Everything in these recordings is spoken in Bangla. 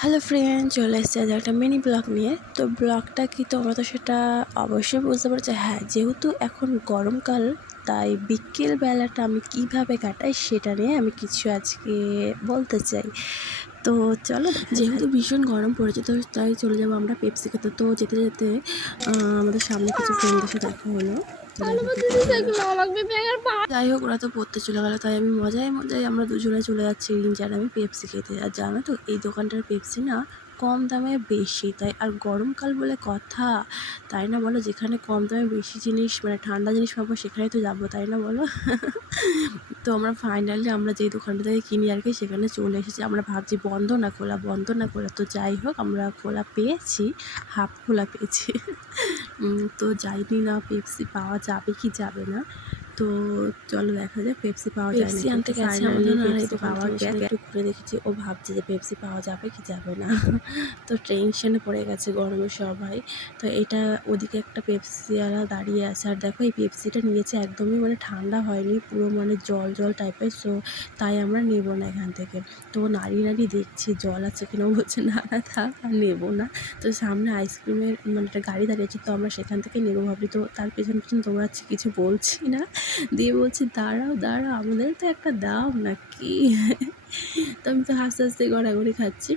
হ্যালো ফ্রেন্ড, চলে এসেছে আজ একটা মিনি ব্লগ নিয়ে। তো ব্লগটা কি তোমরা তো সেটা অবশ্যই বুঝতে পারছো। হ্যাঁ, যেহেতু এখন গরমকাল, তাই বিকেল বেলাটা আমি কিভাবে কাটাই সেটা নিয়ে আমি কিছু আজকে বলতে চাই। তো চলো, যেহেতু ভীষণ গরম পড়েছে তো তাই চলে যাবো আমরা পেপসি খেতে। তো যেতে যেতে আমাদের সামনে কিছু ফ্রেন্ডদের সাথে দেখা হলো। যাই হোক, ওরা তো পড়তে চলে গেলো, তাই আমি মজায় মজায় আমরা দুজনে চলে যাচ্ছি রিঞ্জার আমি পেপসি খেতে। আর জানো তো, এই দোকানটার পেপসি না কম দামে বেশি, তাই আর গরমকাল বলে কথা, তাই না বলো? যেখানে কম দামে বেশি জিনিস মানে ঠান্ডা জিনিস পাবো সেখানে তো যাবো, তাই না বলো? তো আমরা ফাইনালি আমরা যেই দোকানটা থেকে কিনি আর কি সেখানে চলে এসেছি। আমরা ভাবছি বন্ধ না খোলা, তো যাই হোক আমরা খোলা পেয়েছি, হাফ খোলা পেয়েছি। তো যাইনি না পেপসি পাওয়া যাবে কি যাবে না। তো চলো দেখা যায় পেপসি পাওয়া যায় না, আনতে গেছে আমাদের পেপসি পাওয়া গেছে। একটু ঘুরে দেখেছি, ও ভাবছে যে পেপসি পাওয়া যাবে কি যাবে না। তো টেনশনে পড়ে গেছে গরমে সবাই। তো এটা ওদিকে একটা পেপসিওয়ালা দাঁড়িয়ে আছে, আর দেখো এই পেপসিটা নিয়েছে একদমই মানে ঠান্ডা হয়নি, পুরো মানে জল জল টাইপের। সো তাই আমরা নেবো না এখান থেকে। তো নাড়িয়ে দেখছি জল আছে কিনা, বলছে না না থাক আর নেবো না। তো সামনে আইসক্রিমের মানে একটা গাড়ি দাঁড়িয়েছে, তো আমরা সেখান থেকে নেবো ভাবি। তো তার পেছন দৌড়াচ্ছি, কিছু বলছি না, দিয়ে বলছি দাঁড়াও দাঁড়াও, আমাদের তো একটা দাম নাকি। তো আমি তো হাসতে হাসতে গড়াগড়ি খাচ্ছি।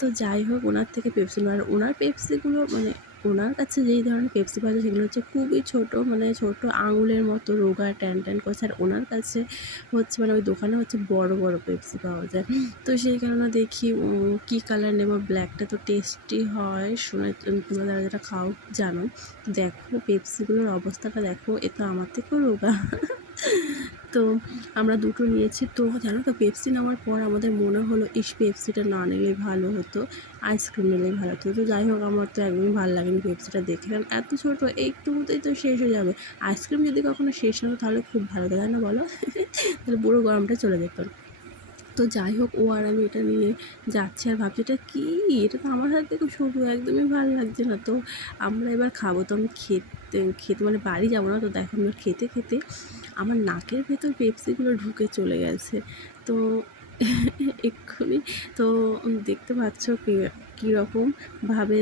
তো যাই হোক, ওনার থেকে পেপসি আর ওনার পেপসিগুলো মানে ওনার কাছে যেই ধরনের পেপসি পাওয়া যায় সেগুলো হচ্ছে খুবই ছোটো, মানে ছোটো আঙুলের মতো রোগা ট্যান ট্যান করছে। আর ওনার কাছে হচ্ছে মানে ওই দোকানে হচ্ছে বড় বড় পেপসি পাওয়া যায়। তো সেই কারণে দেখি কী কালার নেব, ব্ল্যাকটা তো টেস্টি হয় শুনে, তোমরা যারা যেটা খাও জানো। দেখো পেপসিগুলোর অবস্থাটা দেখো, এ তো আমার থেকেও রোগা। তো আমরা দুটো নিয়েছি। তো জানো তো, পেপসি নেওয়ার পর আমাদের মনে হলো পেপসিটা না নিলেই ভালো হতো, আইসক্রিম নিলেই ভালো হতো। তো যাই হোক, আমার তো একদমই ভালো লাগেনি পেপসিটা দেখে, কারণ এত ছোটো একটুতেই তো শেষ হয়ে যাবে। আইসক্রিম যদি কখনো শেষ না হতো তাহলে খুব ভালো হতো, তাই না বলো? তাহলে পুরো গরমটা চলে যেত। তো যাই হোক, ও আর আমি এটা নিয়ে যাচ্ছি আর ভাবছি এটা কী, এটা তো আমার হাত থেকে শুরু, একদমই ভালো লাগছে না। তো আমরা এবার খাবো, তো আমি খেতে মানে বাড়ি যাবো না। তো দেখো আমরা খেতে খেতে আমার নাকের ভেতর পেপসিগুলো ঢুকে চলে গেছে। তো এক্ষুনি তো দেখতে পাচ্ছ কীরকমভাবে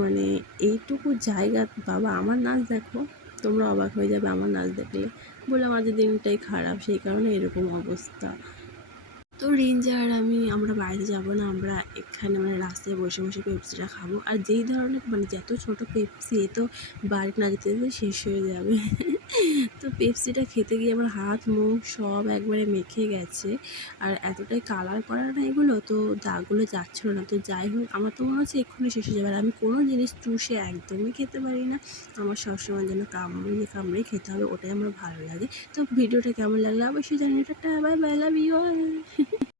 মানে এইটুকু জায়গা, বাবা আমার নাচ দেখো, তোমরা অবাক হয়ে যাবে আমার নাচ দেখলে। বললাম আজকের দিনটাই খারাপ, সেই কারণে এরকম অবস্থা। তো রিঞ্জা আর আমরা বাইরে যাব না, আমরা এখানে মানে রাস্তায় বসে বসে পেপসিটা খাবো। আর যেই ধরনের মানে যত ছোটো পেপসি, এ তো বাড়ি না যেতে যেতে শেষ হয়ে যাবে। তো পেপসিটা খেতে গিয়ে আমার হাত মুখ সব একবারে মেখে গেছে। আর এতটাই কালার করা না এগুলো, তো দাগগুলো যাচ্ছিলো না। তো যাই হোক, আমার তো মনে হচ্ছে এক্ষুনি শেষ হয়ে যাবে। আর আমি কোনো জিনিস চুষে একদমই খেতে পারি না, আমার সবসময় যেন কামড়িয়ে কামড়িয়ে খেতে হবে, ওটাই আমার ভালো লাগে। তো ভিডিওটা কেমন লাগলো অবশ্যই জানি। Ta ta, bye bye, love you all.